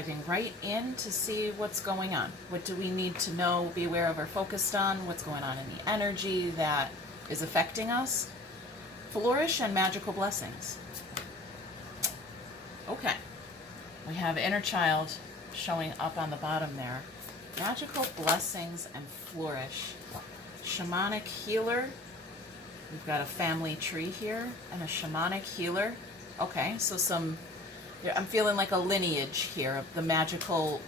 diving right in to see what's going on. What do we need to know, be aware of, or focused on? What's going on in the energy that is affecting us? Flourish and magical blessings. Okay. We have inner child showing up on the bottom there. Magical blessings and flourish. Shamanic healer. We've got a family tree here and a shamanic healer. Okay, so I'm feeling like a lineage here of the magical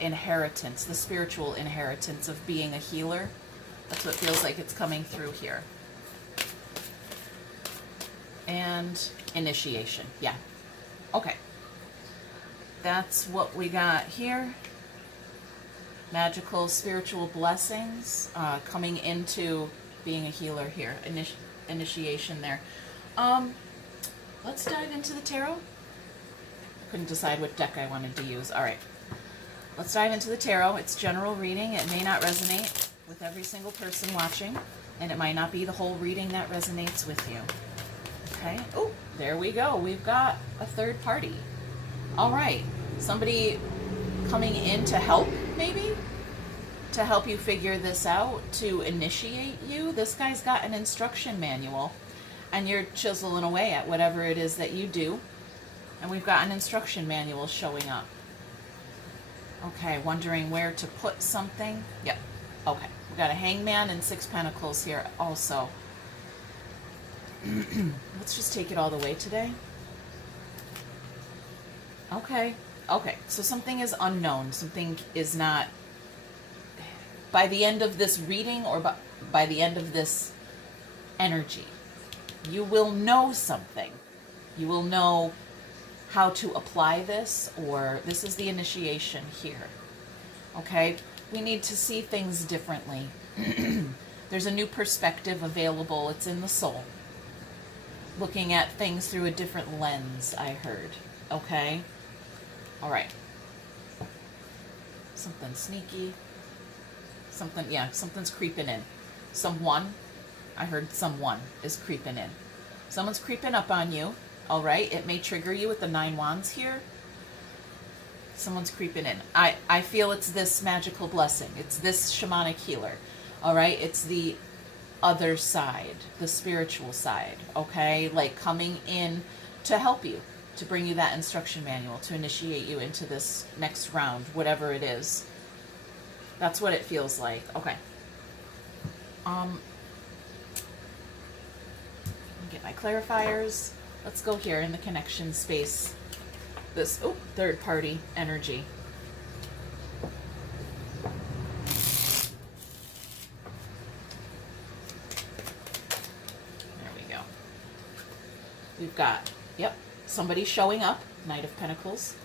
inheritance, the spiritual inheritance of being a healer. That's what feels like it's coming through here. And initiation, yeah. Okay. That's what we got here. Magical spiritual blessings coming into being a healer here. Initiation there. Let's dive into the tarot. I couldn't decide what deck I wanted to use. All right. Let's dive into the tarot. It's general reading. It may not resonate with every single person watching, and it might not be the whole reading that resonates with you. Okay. Oh, there we go. We've got a third party. All right. Somebody coming in to help, maybe? To help you figure this out, to initiate you. This guy's got an instruction manual, and you're chiseling away at whatever it is that you do. And we've got an instruction manual showing up. Okay, wondering where to put something. Yep. Okay. We've got a hangman and 6 pentacles here also. Let's just take it all the way today. Okay. Okay. So something is unknown. Something is not... By the end of this reading, or by the end of this energy, you will know something. You will know how to apply this, or this is the initiation here. Okay? We need to see things differently. There's a new perspective available. It's in the soul. Looking at things through a different lens, I heard. Okay? All right. Something sneaky. Something, yeah, something's creeping in. Someone, I heard someone is creeping in. Someone's creeping up on you, all right? It may trigger you with the 9 wands here. Someone's creeping in. I feel it's this magical blessing. It's this shamanic healer, all right? It's the other side, the spiritual side, okay? Like coming in to help you, to bring you that instruction manual, to initiate you into this next round, whatever it is. That's what it feels like. Okay. Get my clarifiers. Let's go here in the connection space. This, third party energy. There we go. We've got, somebody showing up. Knight of Pentacles.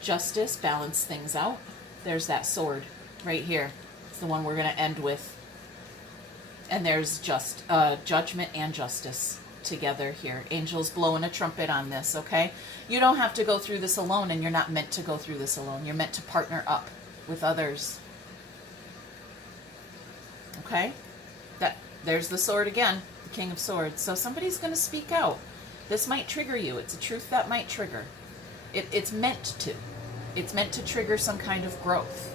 Justice, balance things out. There's that sword right here. It's the one we're going to end with. And there's just judgment and justice together here. Angels blowing a trumpet on this, okay? You don't have to go through this alone, and you're not meant to go through this alone. You're meant to partner up with others. Okay? There's the sword again, the King of Swords. So somebody's going to speak out. This might trigger you. It's a truth that might trigger. It's meant to. It's meant to trigger some kind of growth.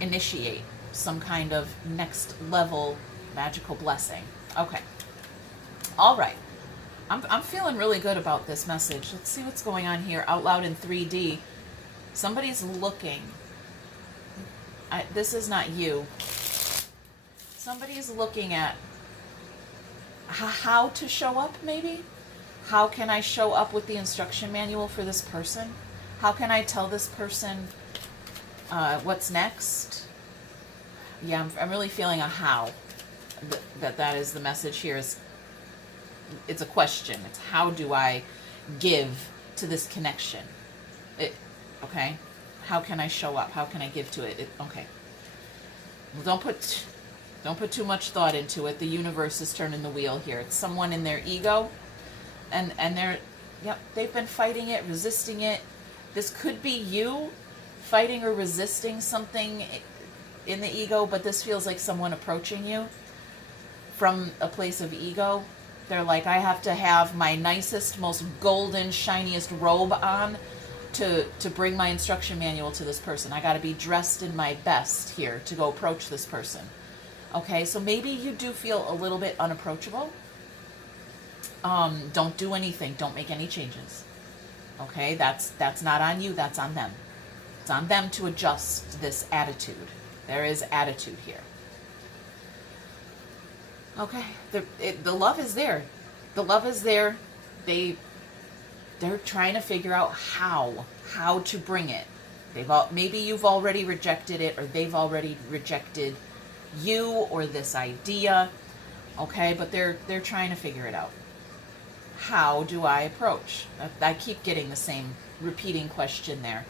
Initiate some kind of next level magical blessing. Okay. All right. I'm feeling really good about this message. Let's see what's going on here. Out loud in 3D. Somebody's looking. This is not you. Somebody's looking at how to show up, maybe? How can I show up with the instruction manual for this person? How can I tell this person what's next? Yeah, I'm really feeling a how. That is the message here. It's a question. It's how do I give to this connection? Okay? How can I show up? How can I give to it? Okay. Well, don't put too much thought into it. The universe is turning the wheel here. It's someone in their ego, and they've been fighting it, resisting it. This could be you fighting or resisting something in the ego, but this feels like someone approaching you from a place of ego. They're like, I have to have my nicest, most golden, shiniest robe on to bring my instruction manual to this person. I got to be dressed in my best here to go approach this person. Okay, so maybe you do feel a little bit unapproachable. Don't do anything. Don't make any changes. Okay, that's not on you. That's on them. It's on them to adjust this attitude. There is attitude here. Okay, the love is there. The love is there. They're trying to figure out how to bring it. Maybe you've already rejected it, or they've already rejected you or this idea. Okay, but they're trying to figure it out. How do I approach? I keep getting the same repeating question there.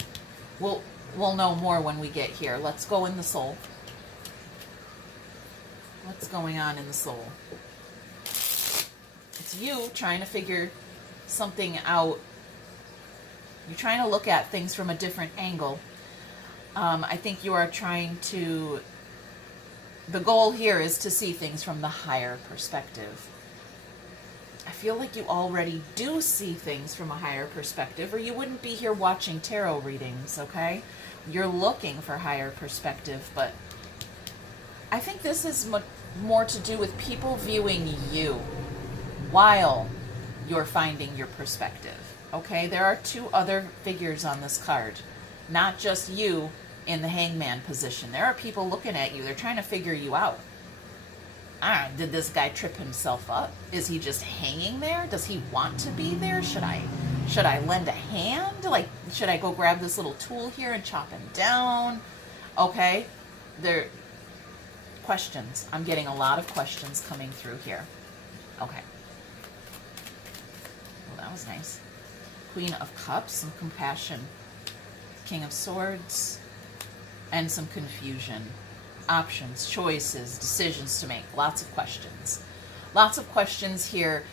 We'll know more when we get here. Let's go in the soul. What's going on in the soul? It's you trying to figure something out. You're trying to look at things from a different angle. I think you are trying to... The goal here is to see things from the higher perspective. I feel like you already do see things from a higher perspective, or you wouldn't be here watching tarot readings, okay? You're looking for higher perspective, but I think this is more to do with people viewing you while you're finding your perspective, okay? There are two other figures on this card, not just you in the hangman position. There are people looking at you. They're trying to figure you out. Did this guy trip himself up? Is he just hanging there? Does he want to be there? Should I lend a hand? Like, should I go grab this little tool here and chop him down? Okay, questions. I'm getting a lot of questions coming through here. Okay. Well, that was nice. Queen of Cups, some compassion. King of Swords, and some confusion. Options, choices, decisions to make. Lots of questions. Lots of questions here.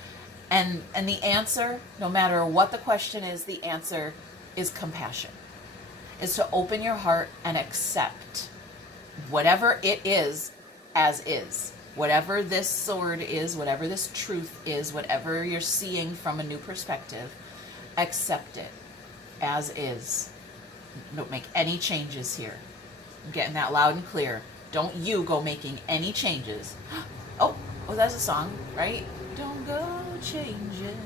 And the answer, no matter what the question is, the answer is compassion. Is to open your heart and accept whatever it is as is. Whatever this sword is, whatever this truth is, whatever you're seeing from a new perspective, accept it as is. Don't make any changes here. I'm getting that loud and clear. Don't you go making any changes. Oh, that's a song, right? Don't go changing.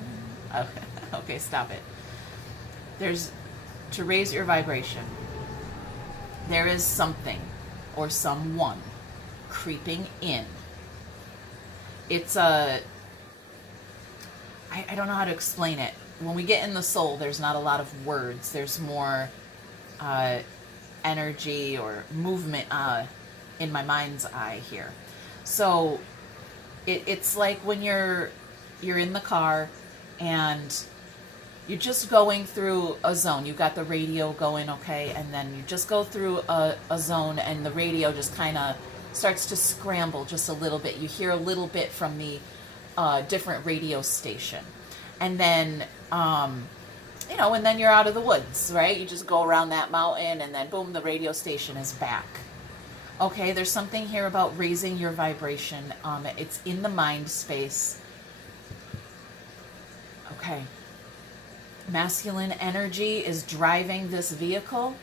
Okay, stop it. There's, to raise your vibration, there is something or someone creeping in. It's I don't know how to explain it. When we get in the soul, there's not a lot of words. There's more energy or movement in my mind's eye here. So it's like when you're in the car and you're just going through a zone. You've got the radio going, okay, and then you just go through a zone and the radio just kind of starts to scramble just a little bit. You hear a little bit from the different radio station. And then, and then you're out of the woods, right? You just go around that mountain and then boom, the radio station is back. Okay, there's something here about raising your vibration. It's in the mind space. Okay. Masculine energy is driving this vehicle.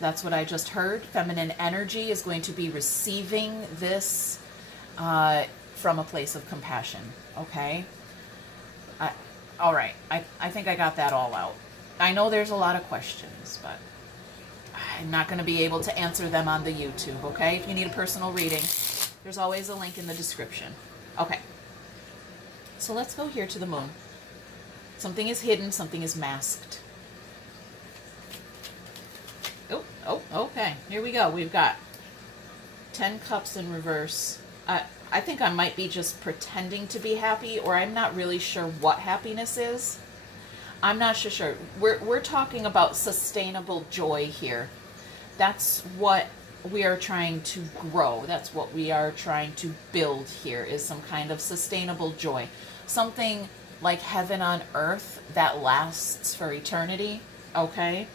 That's what I just heard. Feminine energy is going to be receiving this from a place of compassion. Okay? All right. I think I got that all out. I know there's a lot of questions, but I'm not going to be able to answer them on the YouTube, okay? If you need a personal reading, there's always a link in the description. Okay. So let's go here to the moon. Something is hidden, something is masked. Oh, okay. Here we go. We've got 10 cups in reverse. I think I might be just pretending to be happy, or I'm not really sure what happiness is. I'm not sure. We're talking about sustainable joy here. That's what we are trying to grow. That's what we are trying to build here, is some kind of sustainable joy. Something like heaven on earth that lasts for eternity, okay?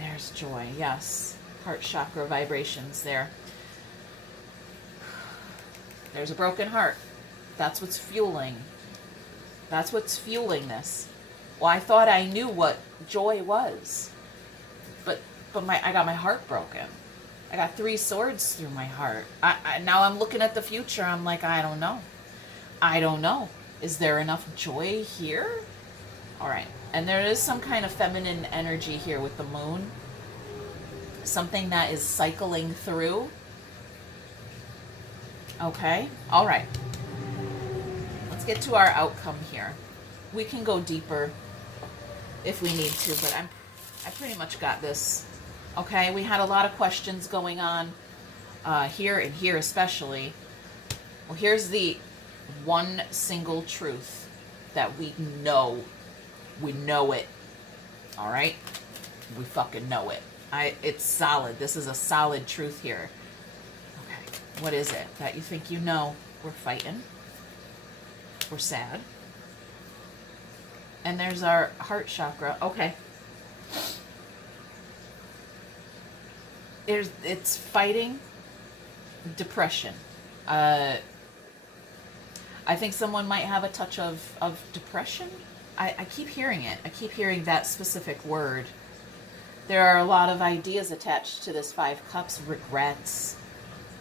There's joy, yes. Heart chakra vibrations there. There's a broken heart. That's what's fueling That's what's fueling this. Well, I thought I knew what joy was. But I got my heart broken. I got 3 swords through my heart. Now I'm looking at the future. I'm like, I don't know. I don't know. Is there enough joy here? All right. And there is some kind of feminine energy here with the moon. Something that is cycling through. Okay. All right. Let's get to our outcome here. We can go deeper if we need to, but I pretty much got this. Okay. We had a lot of questions going on here and here especially. Well, here's the one single truth that we know. We know it. All right? We fucking know it. It's solid. This is a solid truth here. Okay. What is it that you think you know? We're fighting. We're sad. And there's our heart chakra. Okay. It's fighting depression. I think someone might have a touch of depression. I keep hearing it. I keep hearing that specific word. There are a lot of ideas attached to this 5 cups. Regrets.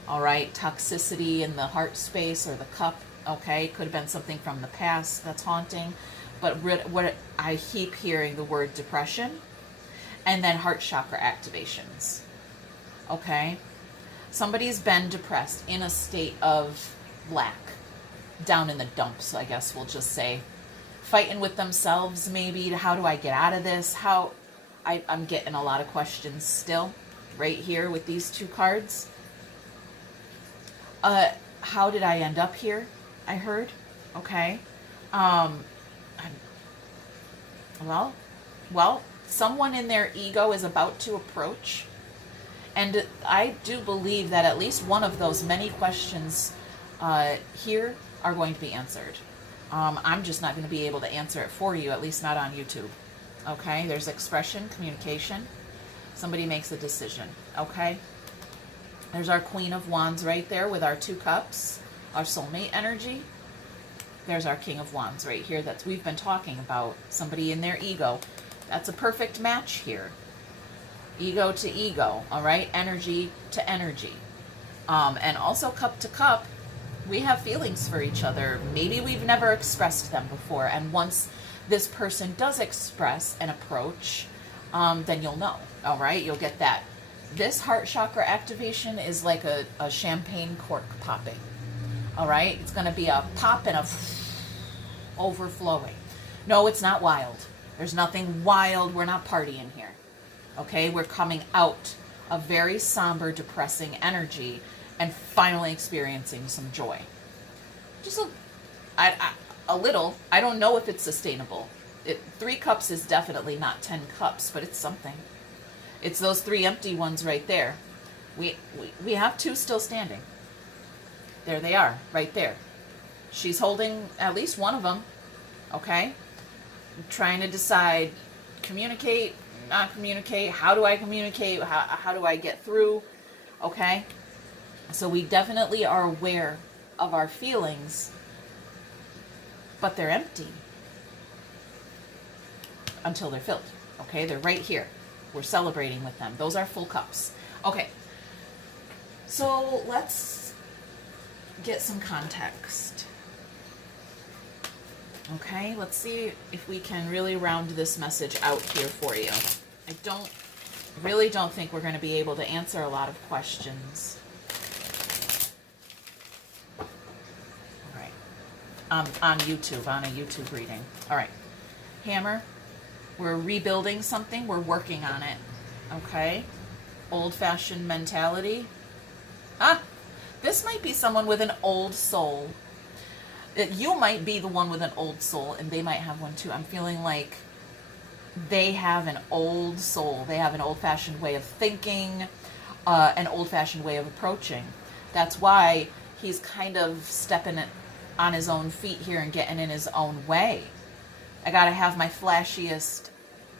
All right. Toxicity in the heart space or the cup. Okay. Could have been something from the past that's haunting. But what I keep hearing the word depression and then heart chakra activations. Okay. Somebody's been depressed in a state of lack. Down in the dumps, I guess we'll just say. Fighting with themselves, maybe. How do I get out of this? I'm getting a lot of questions still, right here with these 2 cards. How did I end up here? I heard. Okay. Well, someone in their ego is about to approach. And I do believe that at least one of those many questions here are going to be answered. I'm just not going to be able to answer it for you, at least not on YouTube. Okay, there's expression, communication. Somebody makes a decision. Okay, there's our Queen of Wands right there with our 2 cups, our soulmate energy. There's our King of Wands right here that we've been talking about. Somebody in their ego. That's a perfect match here. Ego to ego, all right? Energy to energy. And also cup to cup. We have feelings for each other. Maybe we've never expressed them before. And once this person does express an approach, then you'll know. All right? You'll get that. This heart chakra activation is like a champagne cork popping. All right? It's going to be a pop and a overflowing. No, it's not wild. There's nothing wild. We're not partying here. Okay? We're coming out of very somber, depressing energy and finally experiencing some joy. Just a little. I don't know if it's sustainable. 3 cups is definitely not 10 cups, but it's something. It's those 3 empty ones right there. We have 2 still standing. There they are, right there. She's holding at least one of them. Okay? I'm trying to decide, communicate, not communicate. How do I communicate? How do I get through? Okay? So we definitely are aware of our feelings, but they're empty until they're filled. Okay, they're right here. We're celebrating with them. Those are full cups. Okay, so let's get some context. Okay, let's see if we can really round this message out here for you. I really don't think we're going to be able to answer a lot of questions. On YouTube, on a YouTube reading. All right. Hammer. We're rebuilding something. We're working on it. Okay. Old-fashioned mentality. This might be someone with an old soul. You might be the one with an old soul, and they might have one too. I'm feeling like they have an old soul. They have an old-fashioned way of thinking, an old-fashioned way of approaching. That's why he's kind of stepping it on his own feet here and getting in his own way. I gotta have my flashiest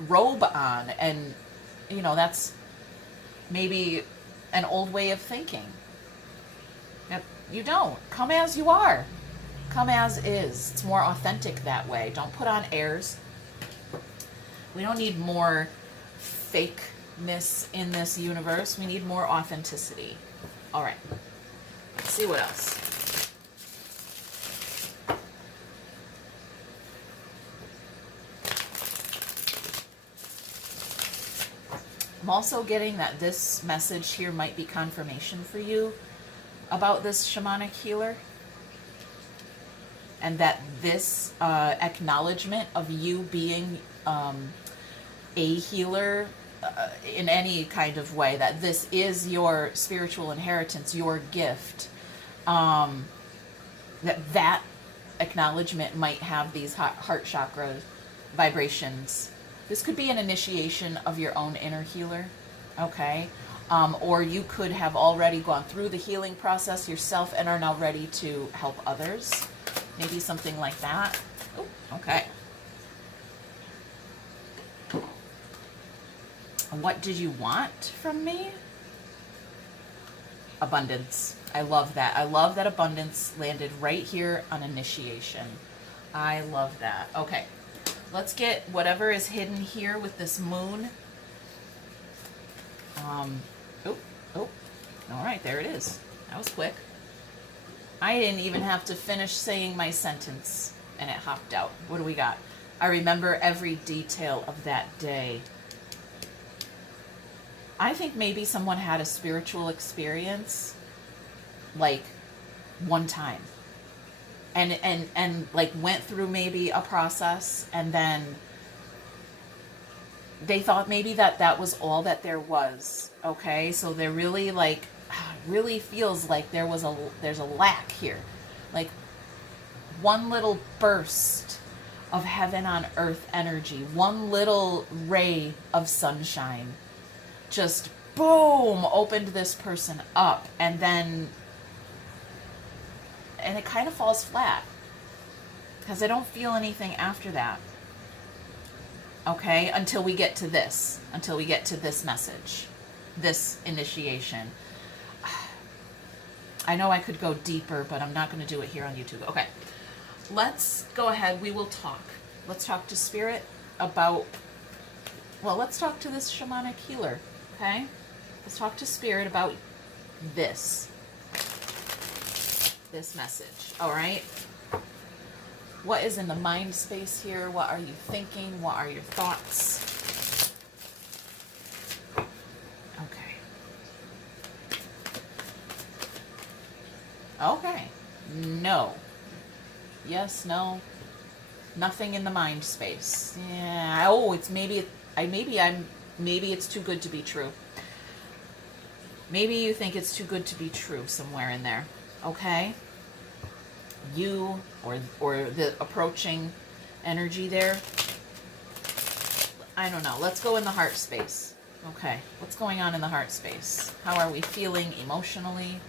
robe on, and that's maybe an old way of thinking. You don't come as you are. Come as is. It's more authentic that way. Don't put on airs. We don't need more fakeness in this universe. We need more authenticity. All right. Let's see what else. I'm also getting that this message here might be confirmation for you about this shamanic healer. And that this acknowledgement of you being a healer in any kind of way, that this is your spiritual inheritance, your gift, that acknowledgement might have these heart chakra vibrations. This could be an initiation of your own inner healer, okay? Or you could have already gone through the healing process yourself and are now ready to help others. Maybe something like that. Oh, okay. What did you want from me? Abundance. I love that. I love that abundance landed right here on initiation. I love that. Okay. Let's get whatever is hidden here with this moon. Oh. All right, there it is. That was quick. I didn't even have to finish saying my sentence, and it hopped out. What do we got? I remember every detail of that day. I think maybe someone had a spiritual experience, like, one time. And like went through maybe a process, and then they thought maybe that was all that there was. Okay, so they're really like, really feels like there's a lack here, like one little burst of heaven on earth energy, one little ray of sunshine, just boom, opened this person up, and it kind of falls flat because I don't feel anything after that. Okay, until we get to this message, this initiation. I know I could go deeper, but I'm not going to do it here on YouTube. Okay, let's go ahead. We will talk. Let's talk to Spirit about, well, let's talk to this shamanic healer, okay? Let's talk to Spirit about this message, all right? What is in the mind space here? What are you thinking? What are your thoughts? Okay. No. Yes, no. Nothing in the mind space. Yeah. Oh, it's maybe it's too good to be true. Maybe you think it's too good to be true somewhere in there. Okay? You or the approaching energy there. I don't know. Let's go in the heart space. Okay. What's going on in the heart space? How are we feeling emotionally?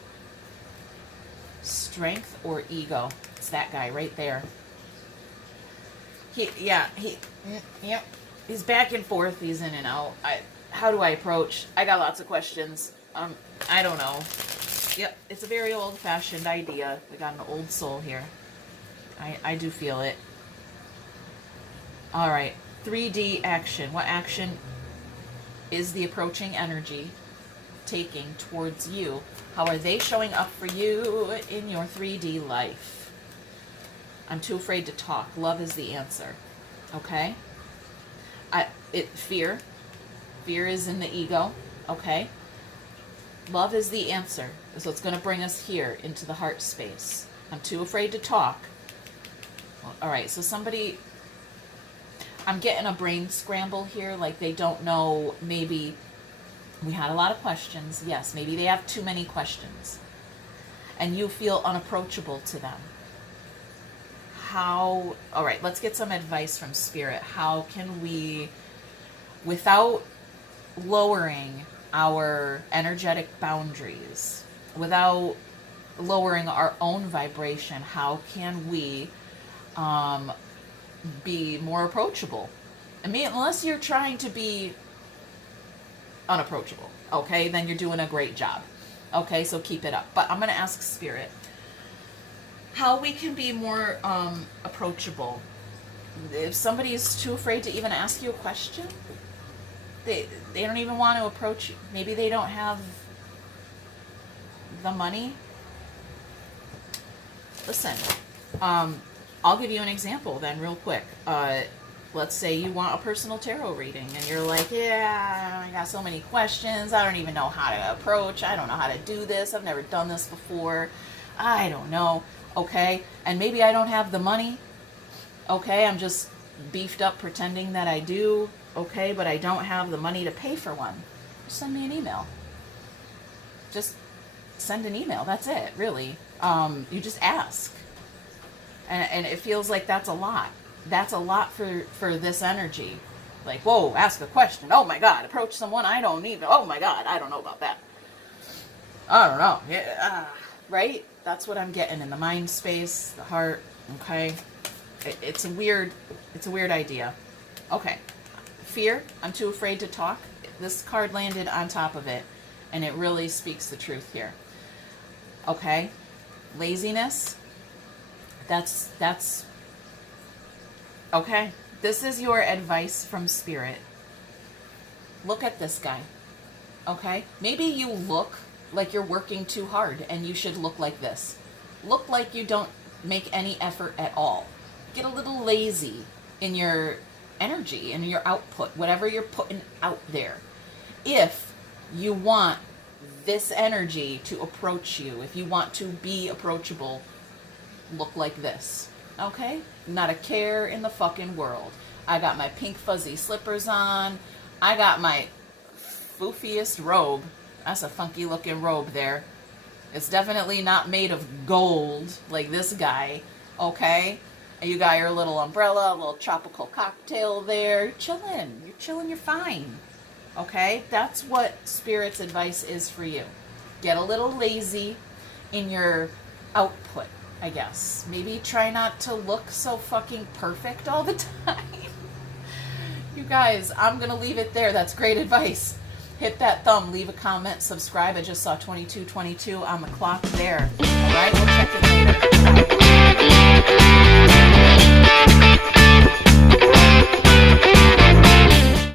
Strength or ego? It's that guy right there. He's back and forth. He's in and out. How do I approach? I got lots of questions. I don't know. Yep, it's a very old-fashioned idea. We got an old soul here. I do feel it. All right, 3D action. What action is the approaching energy taking towards you? How are they showing up for you in your 3D life? I'm too afraid to talk. Love is the answer. Okay? Fear. Fear is in the ego. Okay? Love is the answer. So it's going to bring us here into the heart space. I'm too afraid to talk. Well, all right, so somebody... I'm getting a brain scramble here. Like they don't know, maybe... We had a lot of questions. Yes, maybe they have too many questions. And you feel unapproachable to them. All right, let's get some advice from Spirit. How can we, without lowering our energetic boundaries, without lowering our own vibration, how can we be more approachable? I mean, unless you're trying to be unapproachable, okay, then you're doing a great job. Okay, so keep it up. But I'm going to ask Spirit, how we can be more approachable. If somebody is too afraid to even ask you a question, they don't even want to approach you. Maybe they don't have the money. Listen, I'll give you an example then real quick. Let's say you want a personal tarot reading and you're like, yeah, I got so many questions. I don't even know how to approach. I don't know how to do this. I've never done this before. I don't know. Okay. And maybe I don't have the money. Okay. I'm just beefed up pretending that I do. Okay. But I don't have the money to pay for one. Just send me an email. Just send an email. That's it, really. You just ask. And it feels like that's a lot. That's a lot for this energy. Like, whoa, ask a question. Oh my God, approach someone I don't even. Oh my God, I don't know about that. I don't know. Yeah, right? That's what I'm getting in the mind space, the heart. Okay, it's a weird idea. Okay, fear. I'm too afraid to talk. This card landed on top of it, and it really speaks the truth here. Okay, laziness. That's okay. This is your advice from Spirit. Look at this guy. Okay? Maybe you look like you're working too hard and you should look like this. Look like you don't make any effort at all. Get a little lazy in your energy and your output, whatever you're putting out there. If you want this energy to approach you, if you want to be approachable, look like this. Okay? Not a care in the fucking world. I got my pink fuzzy slippers on. I got my foofiest robe. That's a funky looking robe there. It's definitely not made of gold like this guy. Okay? And you got your little umbrella, a little tropical cocktail there. You're chilling. You're chilling. You're fine. Okay? That's what Spirit's advice is for you. Get a little lazy in your output, I guess. Maybe try not to look so fucking perfect all the time. You guys, I'm going to leave it there. That's great advice. Hit that thumb, leave a comment, subscribe. I just saw 22:22 on the clock there. All right, we'll check in later. Bye.